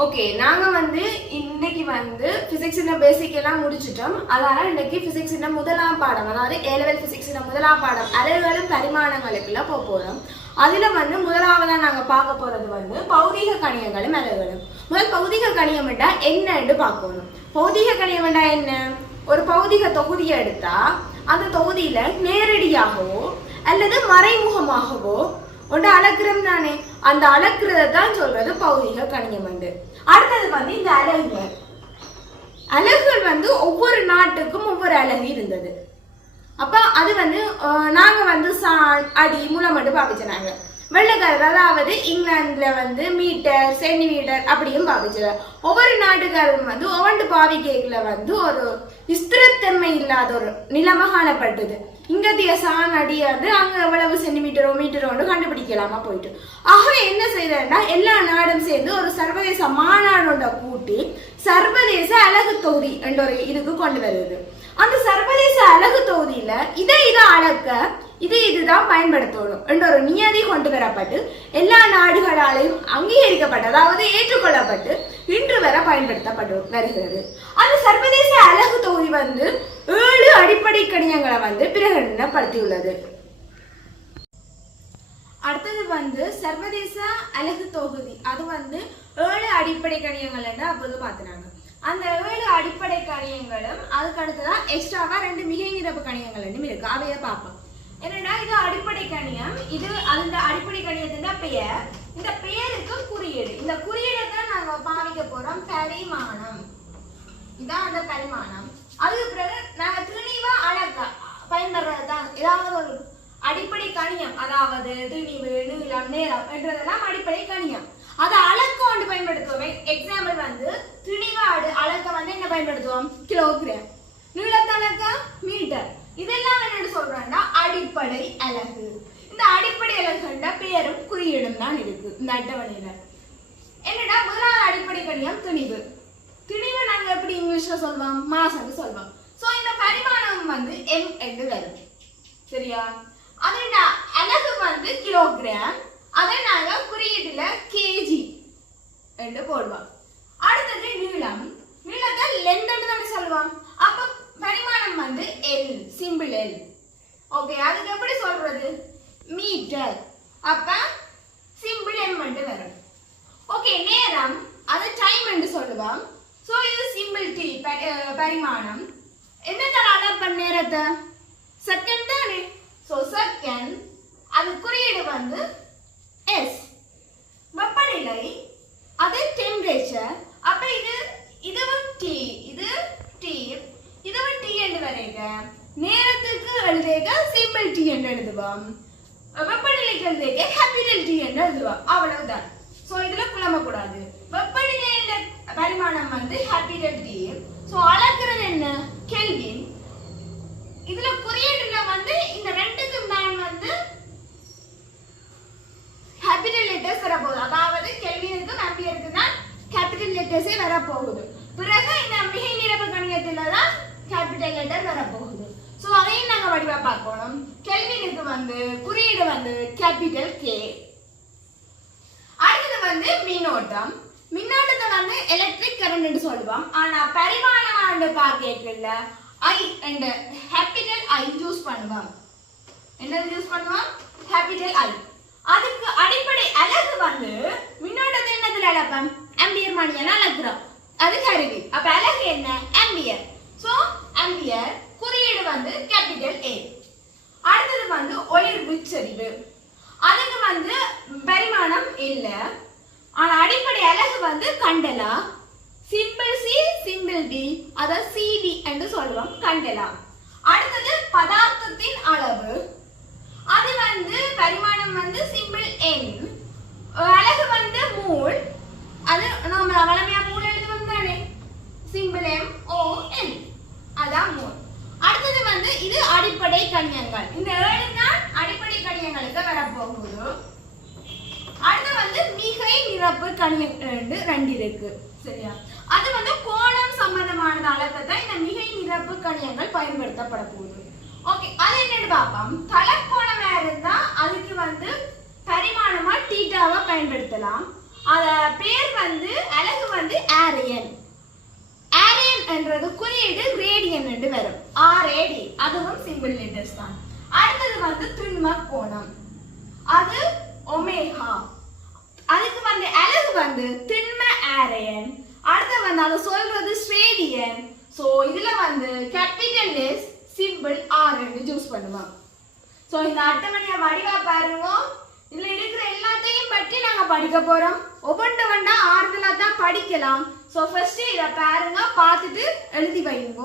Okay, நாங்க இன்னைக்கு physics பேசிக் எல்லாம் முடிச்சிட்டோம். அதனால இன்னைக்கு பிசிக்ஸ் முதலாம் பாடம், அதாவது A level பிசிக்ஸ் முதலாம் பாடம் அலகுகளும் பரிமாணங்களுக்குள்ள போறோம். அதுல முதலாவதா நாங்க பார்க்க போறது பௌதிக கணியங்களும் அலகுகளும். முதல் பௌதிக கணியம் என்னன்னு பார்க்கணும். பௌதிக கணியம் என்ன? ஒரு பௌதிக தொகுதியை எடுத்தா அந்த தொகுதியில நேரடியாகவோ அல்லது மறைமுகமாகவோ ஒன்று அளக்குறோம் தானே, அந்த அளக்குறத தான் சொல்றது பௌதிக கணியம். அடுத்தது இந்த அலகுகள். அலகுகள் ஒவ்வொரு நாட்டுக்கும் ஒவ்வொரு அலகு இருந்தது. அப்ப அது நாங்க சான் அடி முலம் மட்டும் பாவிச்சாங்க. வெள்ளைக்காரர் அதாவது இங்கிலாந்துல மீட்டர் சென்டிமீட்டர் அப்படியும் பாவிச்சது. ஒவ்வொரு நாட்டுக்காரரும் ஒவ்வொன்று பாவிக்கைகளை ஒரு ஸ்திரத்தன்மை இல்லாத ஒரு நிலைமை காணப்பட்டது. இங்கத்திய சான் அடி அங்க எவ்வளவு சென்டிமீட்டரோ மீட்டரோ கண்டுபிடிக்கலாமா போயிட்டு. ஆகவே என்ன செய்யறா, எல்லா நாடும் சேர்ந்து ஒரு சர்வதேச மாநாடோட கூட்டி சர்வதேச அலகு தொகுதி என்ற ஒரு இதுக்கு கொண்டு வருது. அந்த சர்வதேச அலகு தொகுதியில இதை அளக்க இதுதான் பயன்படுத்தணும் என்ற ஒரு நியதி கொண்டு வரப்பட்டு எல்லா நாடுகளாலையும் அங்கீகரிக்கப்பட்டு, அதாவது ஏற்றுக்கொள்ளப்பட்டு இன்று வரை பயன்படுத்தப்பட்டு வருகிறது. அந்த சர்வதேச அலகு தொகுதி 7 அடிப்படை கணியங்களை பிரகடனப்படுத்தியுள்ளது. அடுத்தது சர்வதேச அலகு தொகுதி, அது 7 அடிப்படை கணியங்கள் அப்போது பார்த்துனாங்க. அந்த 7 அடிப்படை கணியங்களும் அதுக்கு அடுத்ததான் எக்ஸ்ட்ராவா 2 மிகை நிரப்பு கணியங்கள் இருக்கு. அவைய பார்ப்போம். என்னன்னா, இது அடிப்படை கணியம், இது அந்த அடிப்படை கணியத்தின் பெயர். இந்த பெயருக்கு குறியீடு, இந்த குறியீடை தான் நாங்க பாவிக்க போறோம். பரிமாணம், இதான் அந்த பரிமாணம். அதுக்கு பிறகு நாங்க திணிவா அளக்க பயன்படுறதுதான் ஏதாவது ஒரு அடிப்படை கணியம், அதாவது திணிவு, நீளம், நேரம் என்றதெல்லாம் அடிப்படை கணியம். அதை அளக்க பயன்படுத்துவோம். எக்ஸாம்பிள் திணிவா அளக்க என்ன பயன்படுத்துவோம்? கிலோகிராம். நீளத்தை அளக்க மீட்டர். இதெல்லாம் என்ன சொல்றோம்னா அடிப்படை அலகு. இந்த அடிப்படை அலகுன்ற பெயரும் குறியீடும் தான் இருக்கு இந்த அட்டவணையில. என்னடா, முதலாவது அடிப்படை கணியம் திணிவு. திணிவு நாங்க எப்படி இங்கிலீஷ்ல சொல்வோம்? மாஸ்ன்னு சொல்வோம். சோ இந்த பரிமாணம் m என்று வரும். சரியா? அது அலகு கிலோகிராம். அதை நாங்க குறியீடுல கேஜி என்று போடுவோம். அடுத்தது நீளம். நீளத்தை லென்த் என்று தானே சொல்லுவோம். அப்ப பரிமாணம் L, சிம்பிள் L. ஓகே, அதுக்கு எப்படி சொல்றது? மீட்டர். அப்ப சிம்பிள் M என்று வரும். ஓகே, நேரம் அது டைம் என்று சொல்லுவோம். சோ இது சிம்பிள் T. பரிமாணம் என்ன அளப்ப நேரத்தை? செகண்ட் தானே. சோ செகண்ட், அது குறியீடு S. வெப்பநிலை அது டெம்பரேச்சர். அப்ப இதுவும் T, இது T, இதுவும் T என்று வரைக. நேரத்துக்கு எழுதுக சிம்பிள் T என்று எழுதுவோம். வெப்பநிலைக்கு எழுதுக கேபிட்டல் T என்று எழுதுவோம். அவ்வளவுதான். சோ இதுல குழம்ப கூடாது. வெப்பநிலை என்ற பரிமாணம் கேபிட்டல் T. சோ அளக்கிறது என்ன? கெல்வின். இதுல குறியீடுல இந்த ரெண்டுக்கும் நான் கேபிட்டல் லெட்டர்ஸ் வரப்போகுது. அதாவது கெல்வினுக்கும் ஆம்பியருக்கு தான் கேபிட்டல் லெட்டர்ஸே வரப்போகுது. பிறகு இந்த மிகை நிரப்பு கணியத்துல தான் கேபிட்டல் லெட்டர் வரப்போகுது. சோ அதையும் நாங்க வடிவா பார்க்கணும். கெல்வினுக்கு குறியீடு கேபிட்டல் K. அடுத்தது மின்னோட்டம். மின்னோட்டத்தை எலக்ட்ரிக் கரண்ட் என்று சொல்லுவோம். ஆனா பரிமாணம் பார்க்கல I and capital I use பண்ணுவோம். என்ன யூஸ் பண்ணுவோம்? Capital I. அதுக்கு அடிப்படை அலகு மின்னோட்டத்தை என்னத்துல அளப்போம்? ஆம்பியர் மணியால அளக்குறோம். அது கருவி. அப்ப அலகு என்ன? ஆம்பியர். So ampere. குறியீடு கேபிட்டல் A. அடுத்தது ஒளிர் விச்சரிவு. அதுக்கு பரிமாணம் இல்ல, ஆனா அடிப்படை அலகு Kandla. Simple C, simple D, அத CD என்று சொல்லுவோம். கண்டலா. அடுத்தது பதார்த்தத்தின் அளவு. அது பரிமாணம் சிம்பிள் N. அலகு மோல். அது நம்ம வளமையா மோல் எழுதுவோம் தானே. Simple MOL. அதான் மோல். அடுத்தது இது அடிப்படை கணியங்கள். இந்த 7 தான் அடிப்படை கணியங்களுக்கு வரப்போகுது. அடுத்து மிகை நிரப்பு கணியம் 2 இருக்கு. சரியா? அது கோணம் சம்பந்தமானது அளக்கத்தான் இந்த மிகை நிரப்பு கணியங்கள் பயன்படுத்தப்பட போகுது. ஓகே, அது என்னன்னு பார்ப்போம். தலக்கோணமா இருந்தா அதுக்கு பரிமாணமா தீட்டாவை பயன்படுத்தலாம். அத பேர் அலகு ஆரியன். ஆரியன் என்றது குறியீடு ரேடியன் என்று வரும். RAD அதுவும் சிம்பிள் லெட்டர்ஸ் தான். அடுத்தது வந்து திண்ம கோணம், அது ஒமேகா. அதுக்கு வந்து அலகு வந்து திண்ம ஆரியன். அடுத்து வந்து அதை சொல்றது ஸ்ரேடியன். ஸோ இதுல வந்து கேபிட்டல் எஸ் சிம்பிள் R என்று சூஸ் பண்ணுவோம். ஸோ இந்த அட்டவணையை வடிவா பாருங்க. இதுல இருக்கிற எல்லாத்தையும் பற்றி நாங்க படிக்க போறோம். ஒவ்வொன்று ஒன்றா ஆறுதலா தான் படிக்கலாம். ஸோ ஃபர்ஸ்ட் இதை பாருங்க, பார்த்துட்டு எழுதி வைங்க.